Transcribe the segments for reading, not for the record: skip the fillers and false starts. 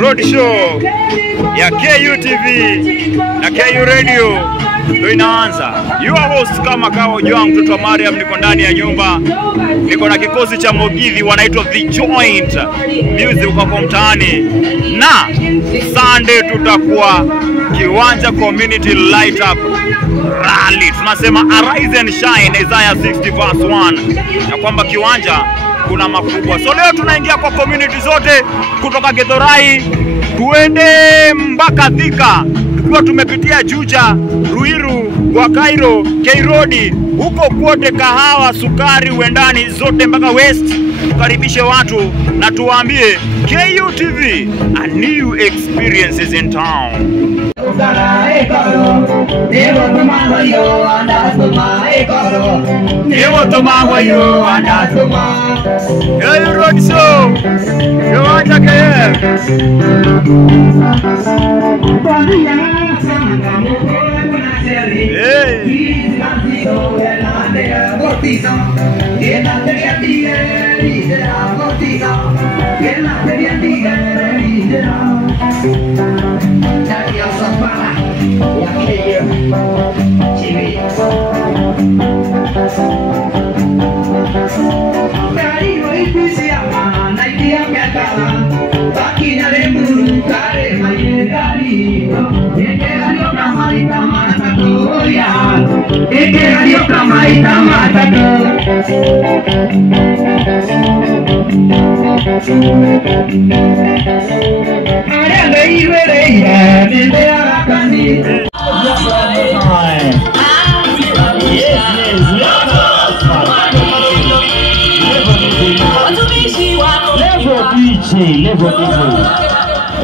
Road show ya KUTV na KU Radio ndio inaanza. Your host kama kawa Joang mtoto wa Mariam, niko ndani ya nyumba. Niko na kikosi cha Mogidhi wanaitwa The Joint Music kwa mtaani. Na Sunday tutakuwa Kiwanja Community Light Up Rally. Tunasema Arise and Shine, Isaiah 60:1. Na kwamba Kiwanja kuna makubwa. So leo tunaingia kwa community zote kutoka Githurai tuende mpaka Thika. Tukiwa tumepitia Juja, Ruiru, Wakairo, Kairodi, huko kote kahawa, sukari, uendani zote mpaka West. Tukaribishe watu na tuwaambie KUTV, a new experiences in town. KU Road Show, Kiwanja KF.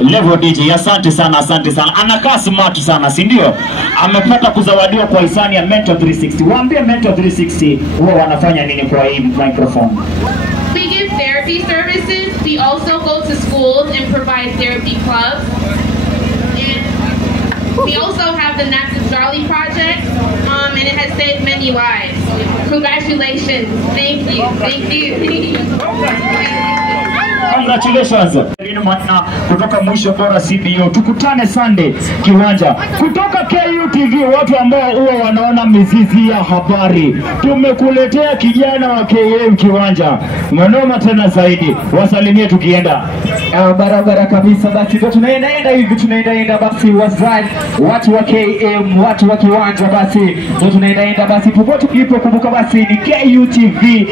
Level DJ, asante sana. Anakaa smart sana, si ndio? Amepata kuzawadiwa kwa hisani ya Mentor 360. Waambie Mentor 360 wao wanafanya nini kwa hii microphone. We give therapy services. We also go to schools and provide therapy clubs. And we also have the National Charlie Project, and it has saved many lives. Congratulations. Thank you. Congratulations. Kutoka Mwisho Bora CBO. Tukutane Sunday Kiwanja. Kutoka KUTV, watu ambao huwa wanaona mizizi ya habari. Tumekuletea kijana wa KM Kiwanja. Manoma tena zaidi. Wasalimie tukienda. Barabara kabisa. Basi tunaenda basi wasai watu wa KM, watu wa Kiwanja basi. Tunaenda basi popote ulipo, kumbuka basi ni KUTV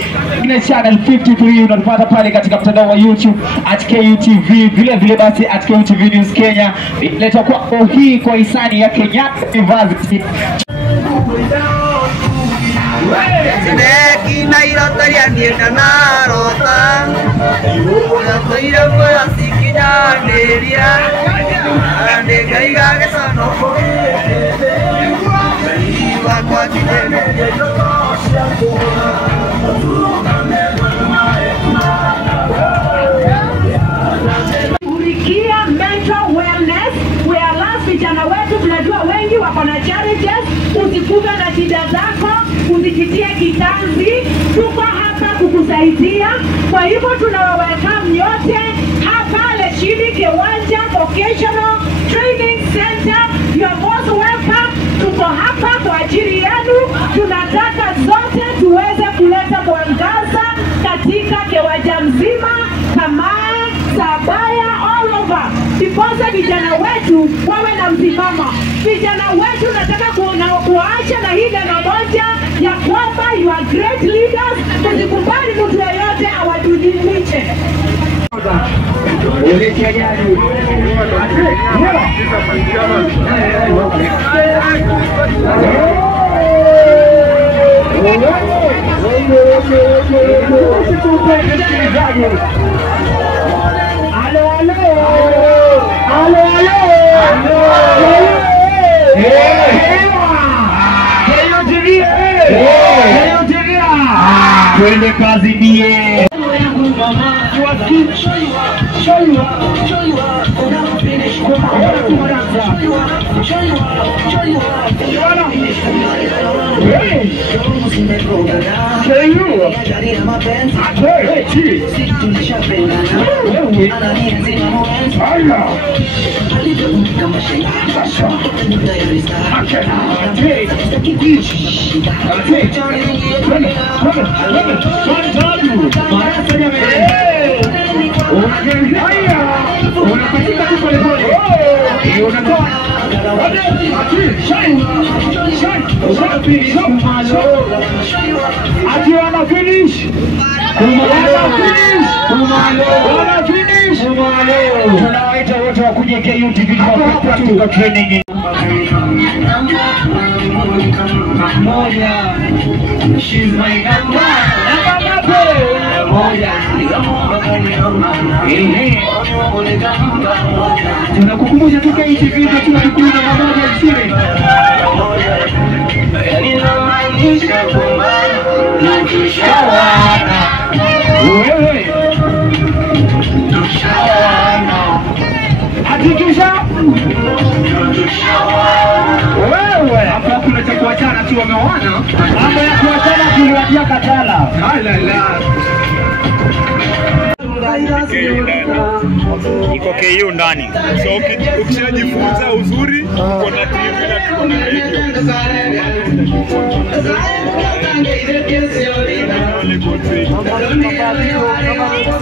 ina channel 53 unapata pale katika mtandao wa YouTube @KUTV, vile basi @KUTV News Kenya. Leta kwa hii kwa hisani ya Kenya University. Kina irataria nienda na rota ura toira kwa sikina neria ande gaiga gesano ko iwa kwa kitene Urikia mental wellness, where vijana wetu tunajua wengi wako na challenges. Usikufe na shida zako, usikitie kitanzi, tuko hapa kukusaidia. Kwa hivyo tunawaweka nyote hapa Leshini Kiwanja Vocational Training Center. You are most welcome. Tuko hapa kwa ajili yenu. Tunataka zote tuweze kuleta mwangaza katika Kiwanja mzima, Kamaa, Sabaya, all over. Because vijana wetu wawe na msimamo. Vijana wetu nataka kuacha na hii neno moja ya kwamba you are great leaders. Tusikubali mtu yeyote awadunishe. Twende kazi die. Tunawaita wote wakuje KUTV kwa practical training. She's my number. Tunakukumbusha tu KUTV tulikuwa na pamoja nchini. Wewe hakikisha wewe hapa kuna cha kuachana tu wameona mambo ya kuachana tuliwatia katala. Iko KU ndani. So ukishajifunza uzuri uko na TV na tuko na radio.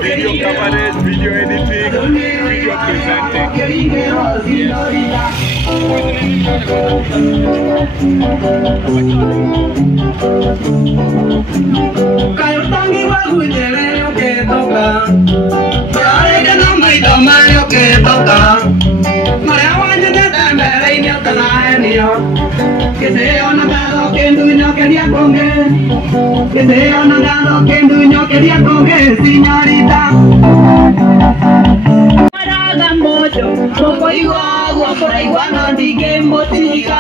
Video coverage, video editing, video presenting. Kayotangi wagunjele uketoka Yarega no maidoma uketoka Mara wajene tembele inyo tanaenio Kiseo na gado kendu inyo keria konge Kiseo na gado kendu inyo keria konge Señorita Maraga mojo Koko iwa Wakora iwa nandike motika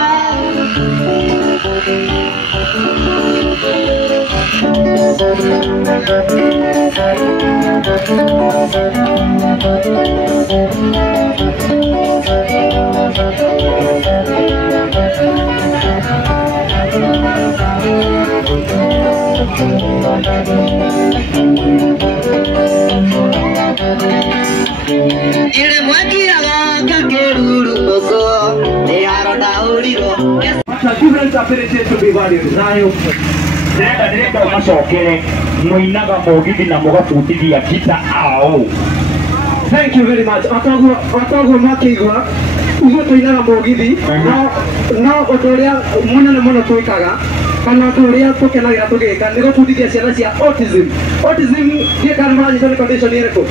Ile mwaki aga keruru koko ni aroda uriro. Different abilities to be valued. Nayo Nenda umacokere muinaga mugithi na mugabutithia kita ao. Thank you very much. Watogo makigwa ugo tuinaga mugithi no utoria munene muno twikaga kana utoria tukenagira tugika nigo butithia ciana cia autism. Autism ye kana ni condition ireko.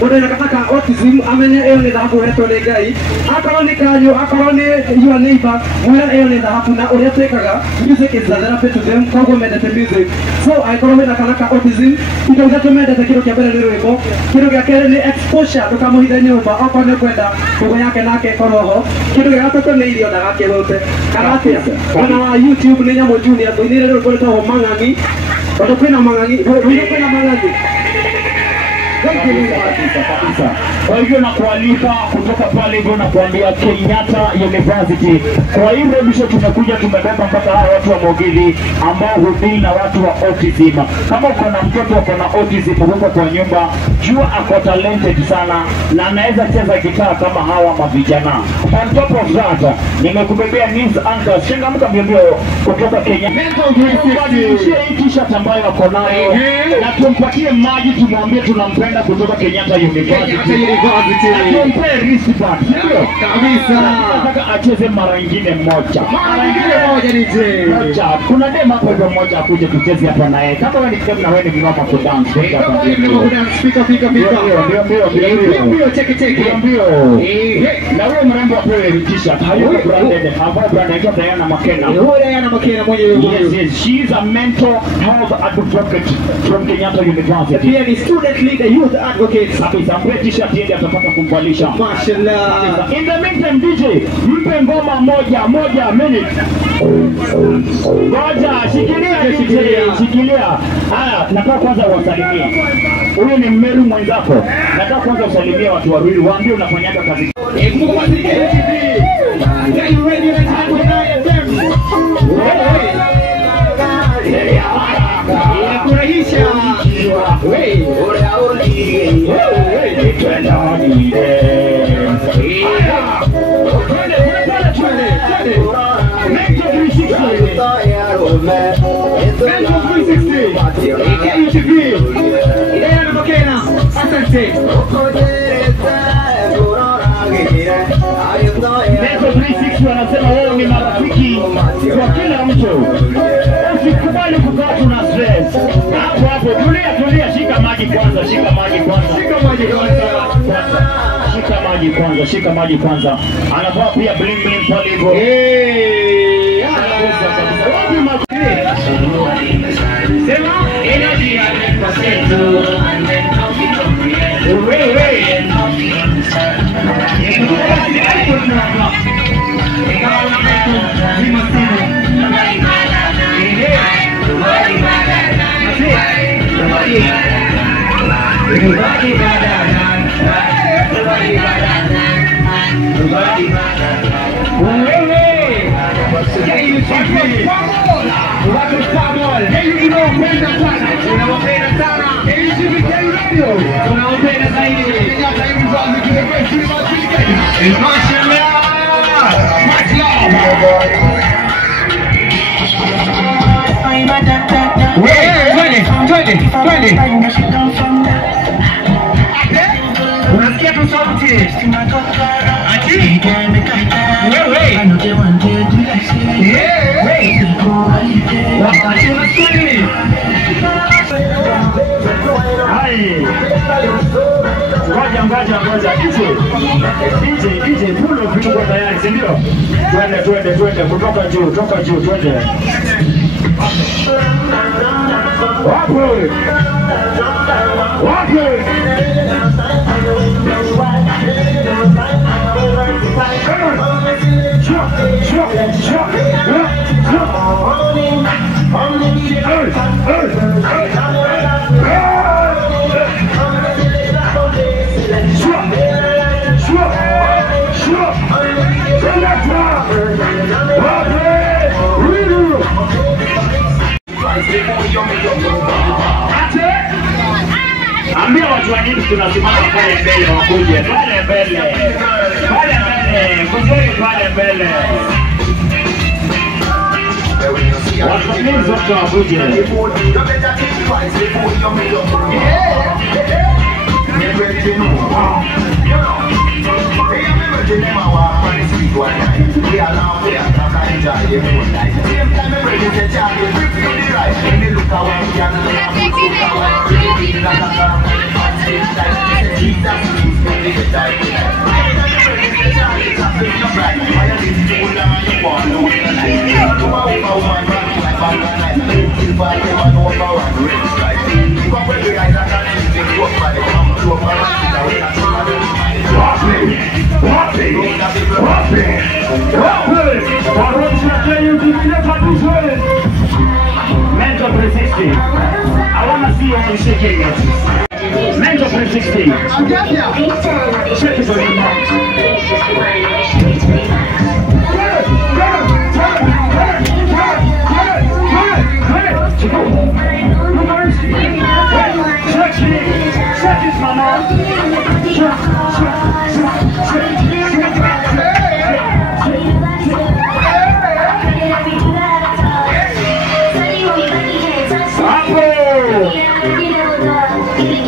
Mundu nakataka autism amenye eyo ni dhahabu hetwo ni Ngai. Akorwo ni kanyu, akorwo ni your neighbor, mwira eyo ni dhahabu na uria twikaga music is a therapy to them. Koguo mendete music. So akorwo wina kana ka autism, indo iria tumendete kindu kia mbere ni rwimbo, kindu gia keri ni exposure tukamuhitha nyumba okorwo ni kwenda ngugo yake nake koroho, kindu gia gatatu ni irio ndagakirute kana atia. Ona wa YouTube ni Nyamũ Junior tuinire rwimbo rwitagwo Mang'ang'i. Tondu kwina Mang'ang'i, kwina Mang'ang'i. Kwa hivyo nakualika kutoka pale hivyo nakuambia Kenyatta University. Kwa hivyo bisho tumekuja tumebeba mpaka hawa watu wa Mugithi ambao hudili na watu wa autism. Kama uko na mtoto uko na autism huko kwa nyumba, jua ako talented sana na anaweza cheza gitaa kama hawa mavijana. On top of that, nimekubebea Miss Anka Shingamka mbio kutoka Kenya. Tumpatie hii t-shirt ambayo ako nayo na tumpatie maji tumwambie tunampenda kutoka Kenyatta University. Tumpe wristband, sio? Kabisa. Nataka acheze mara nyingine moja. Mara nyingine moja ni je. Moja. Kuna demo hapo hivyo moja akuje tucheze hapa naye. Kama wewe ni kama na wewe ni mama ku dance. Kama wewe ni mama ku dance, speaker. Ndio cheki. Ndio. Na wewe mrembo apewe t-shirt. Hayo branded. Hapo branded ya Diana Makena. Diana Makena mwenyewe. Yes. She is a mental health advocate from Kenyatta University. Pia ni student leader, youth advocate. Kabisa, mpe t-shirt yeye atapata kumvalisha. Mashallah. In the meantime DJ, mpe ngoma moja minute. Ngoja, shikilia. Haya, nataka kwanza wasalimie. Huyu ni Mmeru mwenzako. Nataka kwanza usalimie watu wawili, waambie unafanyaga kazi. Are you ready? Let's have a night of them. inafurahisha. Wewe wanasema wao ni marafiki kwa kila mtu. Usikubali kukaa na stress. Hapo tulia, shika maji kwanza. Shika maji kwanza. Anavaa pia bling bling pale hivyo. Sema energy 100%. Unasikia tu sauti. Ati? Wewe. Wakati unasikia nini? Hai. Ngoja. DJ, pulo vitu kwa tayari, si ndio? Twende kutoka juu, twende. Wapo. Ambia watu wa nini tunasimama pale mbele wakuje. Pale mbele. Kujeni pale mbele. Watu wa nini zote wakuje. Mental 360. I want to see you shaking it. Mental 360. Shake it on your mouth. Shake it, mama.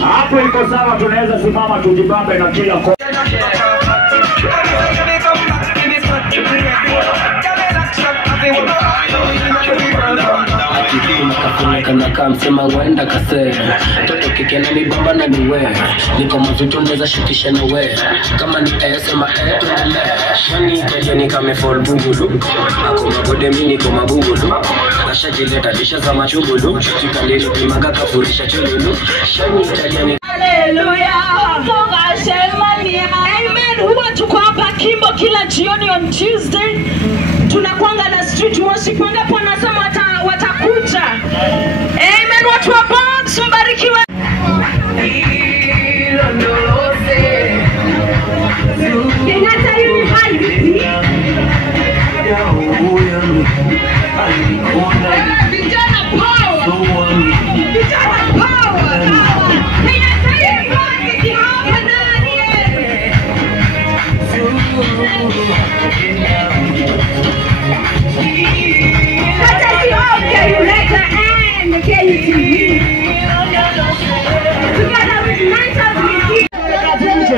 Hapo iko sawa, tunaweza simama tujibambe na kila kona. Kana kama msema wenda kase toto kikena ni bamba na niwe niko mazuto ndeza shikisha na we kama nitayasema tuendelee shani kaje ni kama fall bugulu ako mabode mimi niko mabugulu ashajileta disha za machugulu chikaliri kimaga kafurisha chululu shani kaje ni hallelujah songa shemania amen. Huwa tuko hapa Kimbo kila jioni on Tuesday, tunakuanga na street worship wangapo wanasema watakuja. Amen. Watu wa Box mbarikiwe. Kenyatta yuni hai vipi? Vijana power.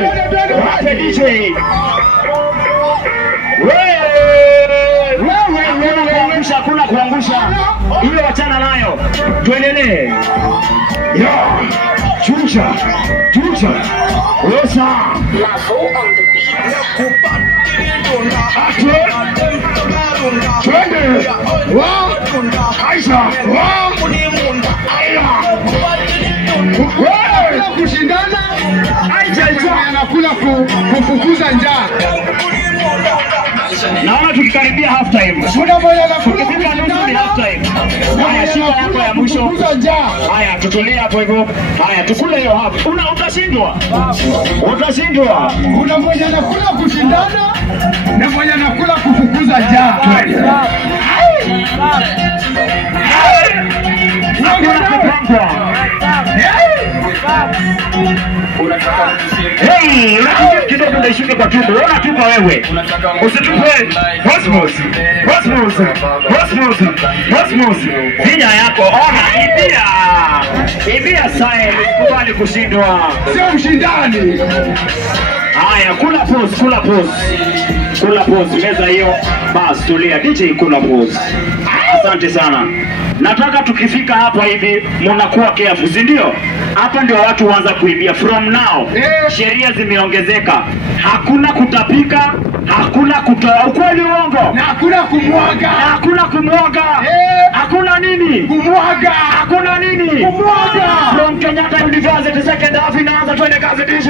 Wape DJ. Hakuna kuangusha. Hiyo wachana nayo. Tuendelee. Chucha. Osa. Twende. Aisha. Kushindana. Aisha anakula kufukuza njaa. Naona tukikaribia half time. Tukifika nusu ni half time. Haya, shika yako ya mwisho. Haya, tutulie hapo hivyo. Haya, tukule hiyo hapo. Utashindwa. Kuna mmoja anakula kushindana na mmoja anakula kufukuza njaa. Hey, unataka kidogo ndio ishuke kwa tumbo. Ona tupa wewe. Usitupe. Cosmos. Vinya yako. Ona ibia sae, kubali kushindwa. Sio mshindani. Haya, kula pause. Meza hiyo. Bas, tulia. DJ kula pause. Asante sana. Nataka tukifika hapa hivi mnakuwa careful, si ndio? Hapa ndio watu waanza kuibia. From now, sheria zimeongezeka. Hakuna kutapika, hakuna kutoa ukweli uongo. Na hakuna kumwaga. Hakuna nini? Kumwaga. Hakuna nini? Kumwaga. From Kenyatta University second half inaanza, twende kazi DJ.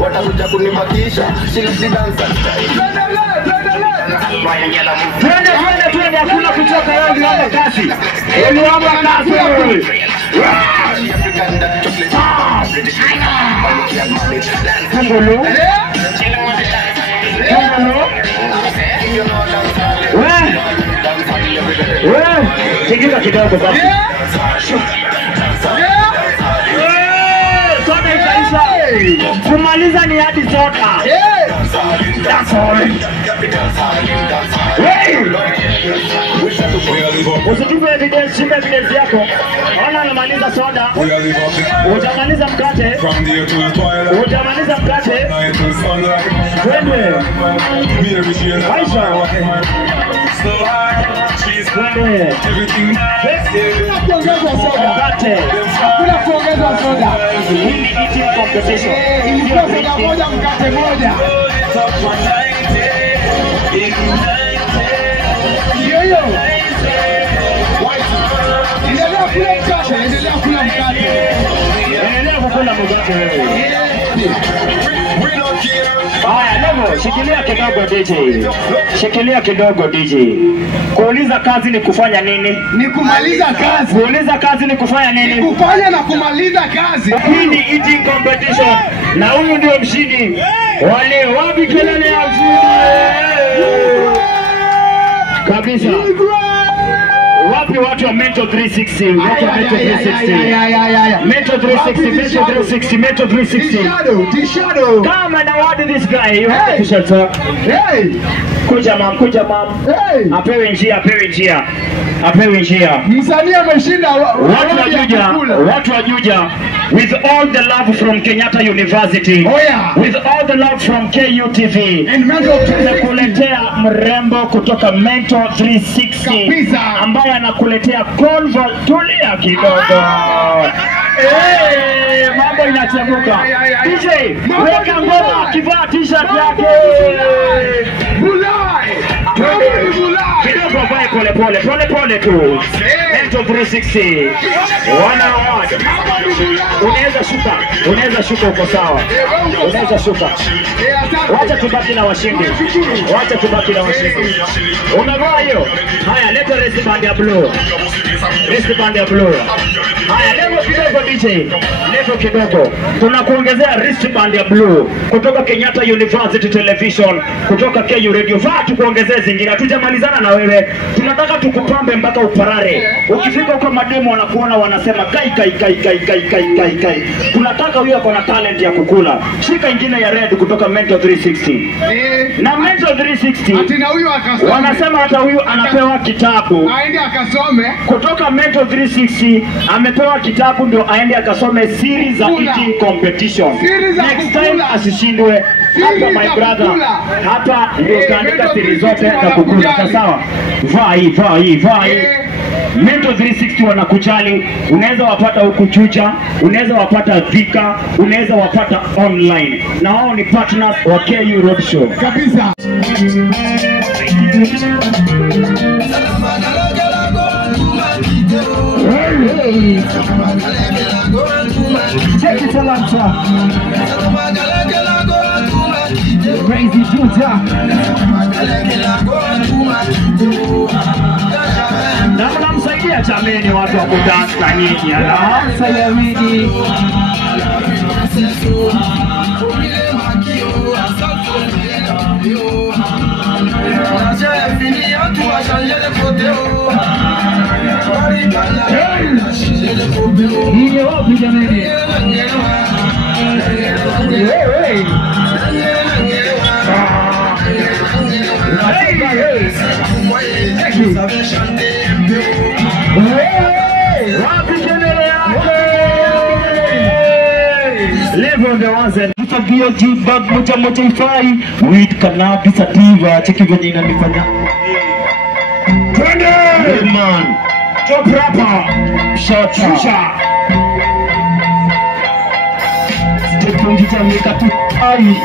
Watakuja kunibakisha silisi dansa. Twende, hakuna kuchoka wewe, unaomba kasi. Tingika kidogo basi. Soda ikaisha. Kumaliza ni hadi soda. That's all. Usitupe evidence, shika evidence yako. Ona anamaliza soda. Utamaliza mkate. Twende. Aisha. Hakuna kuongeza soda. Hii ni eating competition. Ilikuwa soda moja mkate moja. Hiyo. Endelea kula mkate wewe. Haya, Levo, shikilia kidogo DJ. Kuuliza kazi ni kufanya nini? Ni kumaliza kazi. Kuuliza kazi ni kufanya nini? Ni kufanya na kumaliza kazi. Hii ni eating competition. Na huyu ndio mshindi. Wale wapi kelele ya ushindi? Kabisa. Wapi watu wa Mentor 360? Mentor 360. T-Shadow. Come and award this guy. You have to shut up. Hey. Kuja mam. Hey. Apewe njia. Msanii ameshinda. Watu wa Juja. With all the love from Kenyatta University. Oh yeah. With all the love from KUTV. And tumekuletea mrembo kutoka Mentor 360. Ambaye anakuletea convo. Tulia kidogo. Mambo inachemuka. DJ, weka ngoma kivaa t-shirt yake. Bulai. Kidogo vai pole tu. Mentor 360. Unaweza shuka uko sawa. Wacha tubaki na washindi. Unavaa hiyo? Haya, leta wristband ya blue. Haya, leo kidogo DJ. kaleto kidogo. Tunakuongezea wristband ya blue kutoka Kenyatta University Television, kutoka KU Radio. Vaa tukuongezee zingine. Hatujamalizana na wewe. Tunataka tukupambe mpaka uparare. Ukifika kwa mademo wanakuona wanasema kai. Tunataka huyo ako na talent ya kukula. Shika ingine ya red kutoka Mentor 360. Na Mentor 360 ati na huyo akasome. Wanasema hata huyu anapewa kitabu. Aende akasome. Kutoka Mentor 360 amepewa kitabu ndio aende akasome siri za eating competition. Next time asishindwe. Hapa my brother. Hapa ndio utaandika siri zote za kukula. Sawa? Vaa hii. Mentor 360 wanakujali. Unaweza wapata huku Chucha, unaweza wapata Thika, unaweza wapata online. Na wao ni partners wa KU Roadshow. Kabisa. Check it out, Crazy Juja. Na mnamsaidia jameni watu wa kudance na nyinyi ala. Sayamini. Hii wapi jameni? Live on the ones and Tabia jibag moja ifai weed cannabis sativa. Cheki venye inanifanya twende man top rapper shot Stepungi Jamaica tutai,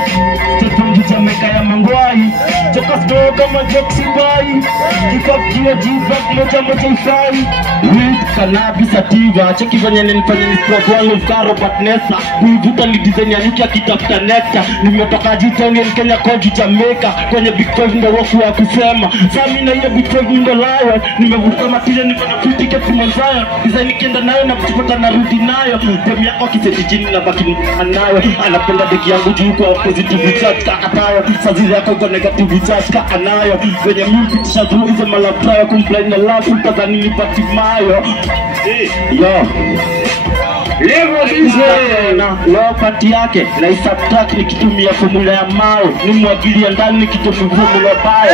Stepungi Jamaica ya mangwai, Joka store kama Joksi bai, Kikakia jibag moja ifai weed cannabis sativa. Cheki venye nifanya nisprogram of Karo Patnesa. Kuivuta ni design ya nyuki akitafuta nectar. Nimetoka jitoni Kenya koju Jamaica. Kwenye Big 5 ndo waku wa kusema. Sami na hiyo Big 5 ndo lion. Nimevuka matile nifanya free ticket kumanzaya. Design nikienda nayo na kutipota narudi nayo. Demi yako kiseti jini na baki nayo. Anapenda deki yangu juu kwa positive charge kakatayo. Saziri yako kwa negative charge kaanayo. Venye mpitisha juu hizo malaprayo complain na lafu utadhani nipati mayo. Yo Levo dize na low party yake na isubtract nikitumia formula ya mao. Nimwagilia ndani nikitumia formula bayo.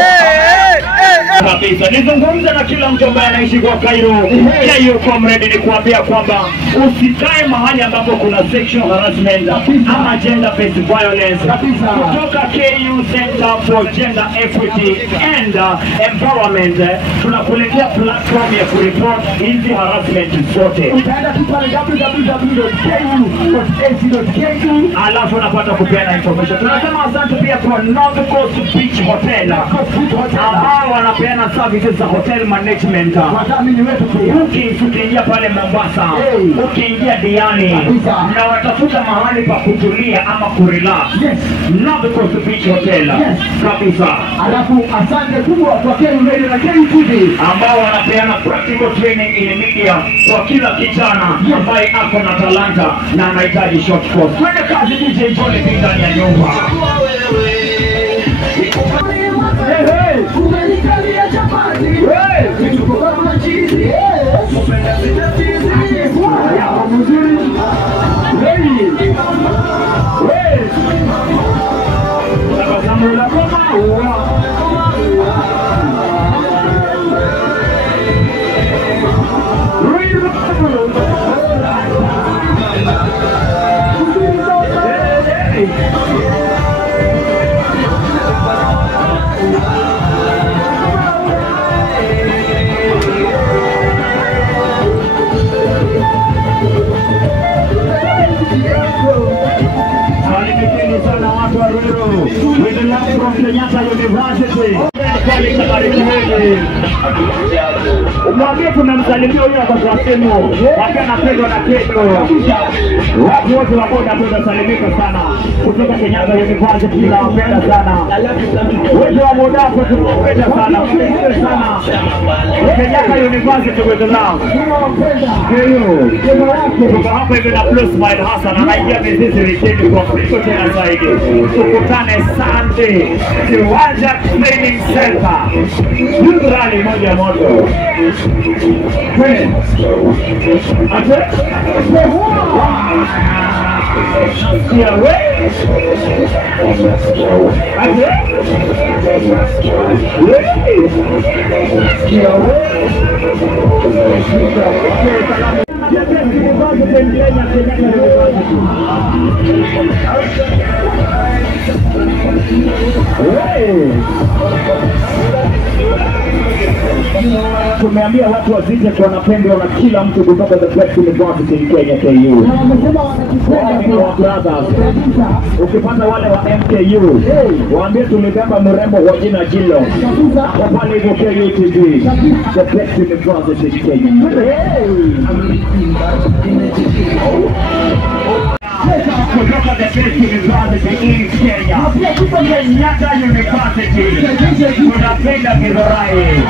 Kabisa nizungumza na kila mtu ambaye anaishi kwa Cairo. KU comrade ni kuambia kwamba usikae mahali ambapo kuna sexual harassment ama gender based violence. Kutoka KU Center for Gender Equity and Empowerment tunakuletea platform ya kureport hizi harassment zote. Utaenda tu pale www.ku.ac.ku alafu unapata kupeana information. Tunasema asante pia kwa North Coast Beach Hotel ambao wanapeana services za hotel management. Wadhamini wetu pia. Ukiingia pale Mombasa, ukiingia Diani na watafuta mahali pa kutulia ama kurelax. North Coast Beach Hotel. Kabisa. Alafu asante kubwa kwa KU Radio na KU TV ambao wanapeana practical training in media kwa kila kijana ambaye ako na talanta na anahitaji short course. Twende kazi DJ Johnny ndani ya nyumba. Umenikalia chapati. Vitu kama chizi. Upenda vitatizi. Ya mzuri. Tabasamu la kama sana watu wa Ruiru. We belong from Kenyatta University. Umwambie tunamsalimia huyo kwa simu. Wakiwa anapendwa na Kedo. Watu wote wa boda boda salimika sana. Kutoka Kenyatta University tunawapenda sana. Wote wa boda boda tunawapenda sana. Tunawapenda sana. Kenyatta University with love. Kutoka hapa hivi na Plus Smile Hassan anaingia mizizi wikendi kwa Afrika tena zaidi. Tukutane Sunday Kiwanja Training Center. Youth Rally moja moto. Yeah, way. Tumeambia watu wazije kwa wanapendwa na kila mtu kutoka the best university in Kenya KU. Ukipata wale wa MKU, waambie tumebeba mrembo wa jina Jilo. Kwa pale hivyo KU TV, the best university in Kenya. Kutoka the best university in Kenya. Kenyatta University. Tunapenda Githurai.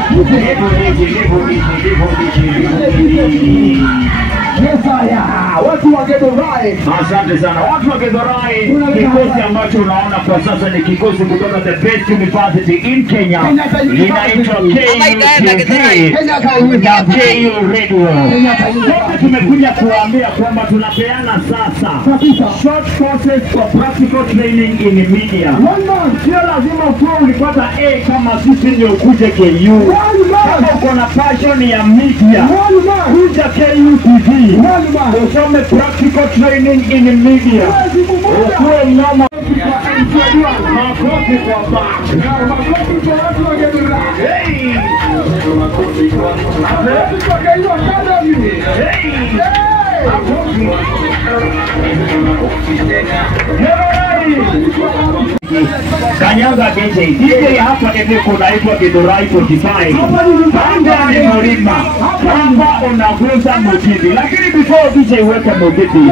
Watu wa Githurai. Asante sana. Watu wa Githurai, kikosi ambacho unaona kwa sasa ni kikosi kutoka the best university in Kenya. Inaitwa KU TV na KU Radio. Sote tumekuja kuambia kwamba tunapeana sasa short courses for practical training in media. Sio lazima ukiwa ulipata A kama sisi ndio ukuje KU. Kama uko na passion ya media, kuja KU TV. Usome practical training in media. Ukuwe mnama makofi kwa back. Makofi kwa watu wa Githurai. Hey! Makofi kwa KU Academy. Hey! Kanyaga DJ hapa ndio kunaitwa Githurai 45. Hapa ni Mlima. Hapa unagusa Mugidi. Lakini before DJ weka Mugidi,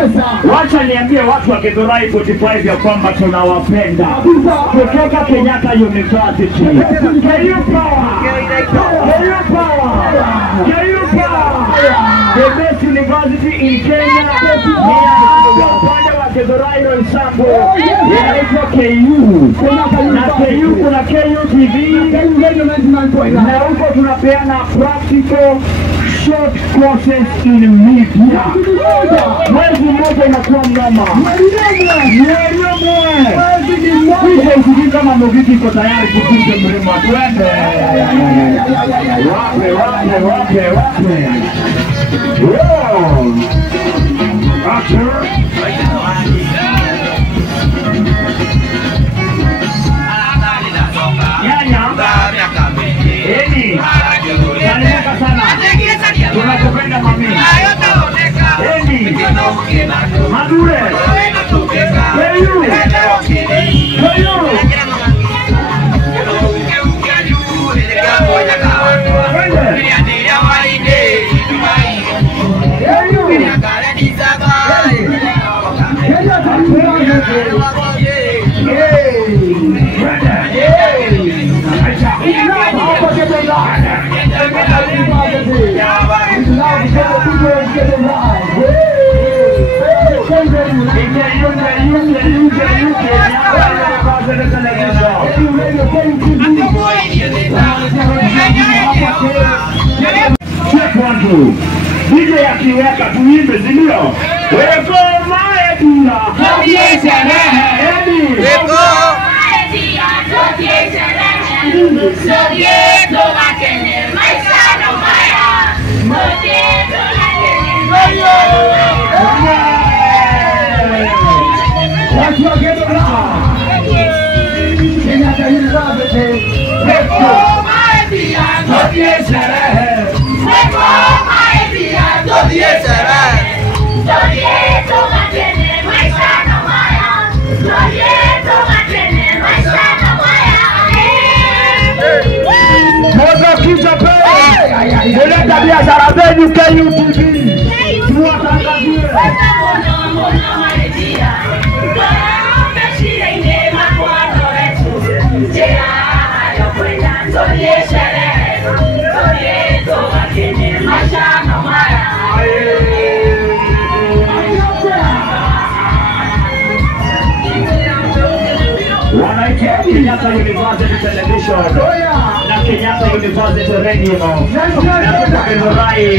wacha niambie watu wa Githurai 45 ya kwamba tunawapenda. Kutoka Kenyatta University. KU Power. KU Power. KU Power. The best university in Kenya. Upande wa Githurai Roysambu inaitwa KU. Na KU kuna KU TV na huko tunapeana practical short courses in media. Mwezi mmoja inakuwa mnoma. Mwezi kama Mugidi iko tayari kufunza mlima. Twende. Wape. Tunakupenda mami. Eni. Madure. KU. DJ akiweka tuimbe zinio. Weko maedula. Weko biashara zenu KU TV. Tuwatangazie. Kenyatta University Television na Kenyatta University Radio na tukaendelea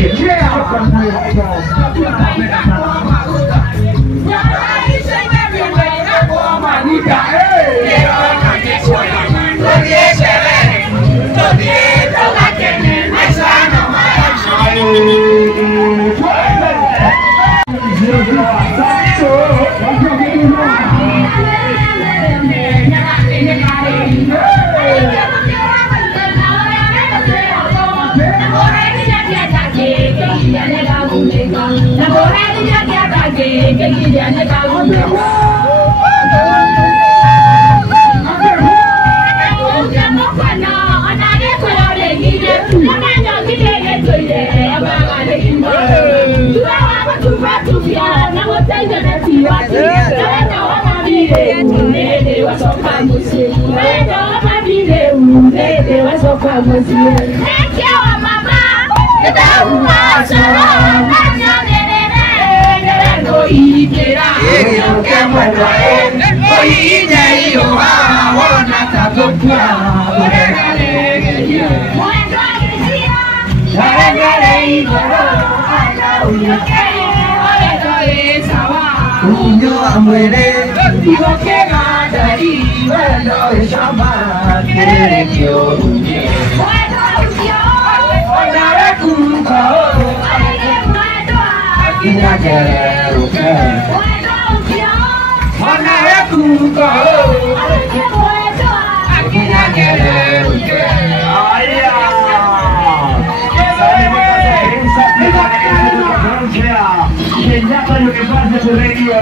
Kenyatta University Radio,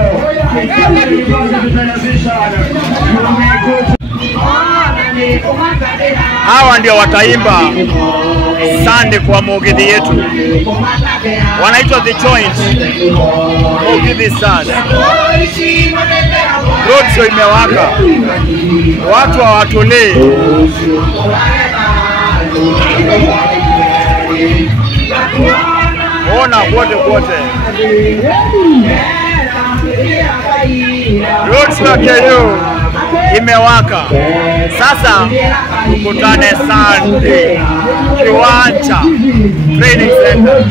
Kenyatta University Television. Hawa ndio wataimba Sunday kwa Mugithi yetu. Wanaitwa The Joint. Mugithi Sunday. Road show imewaka. Watu hawatolee. Ona wote. Road show KU imewaka. Sasa tukutane Sunday Kiwanja Training Center.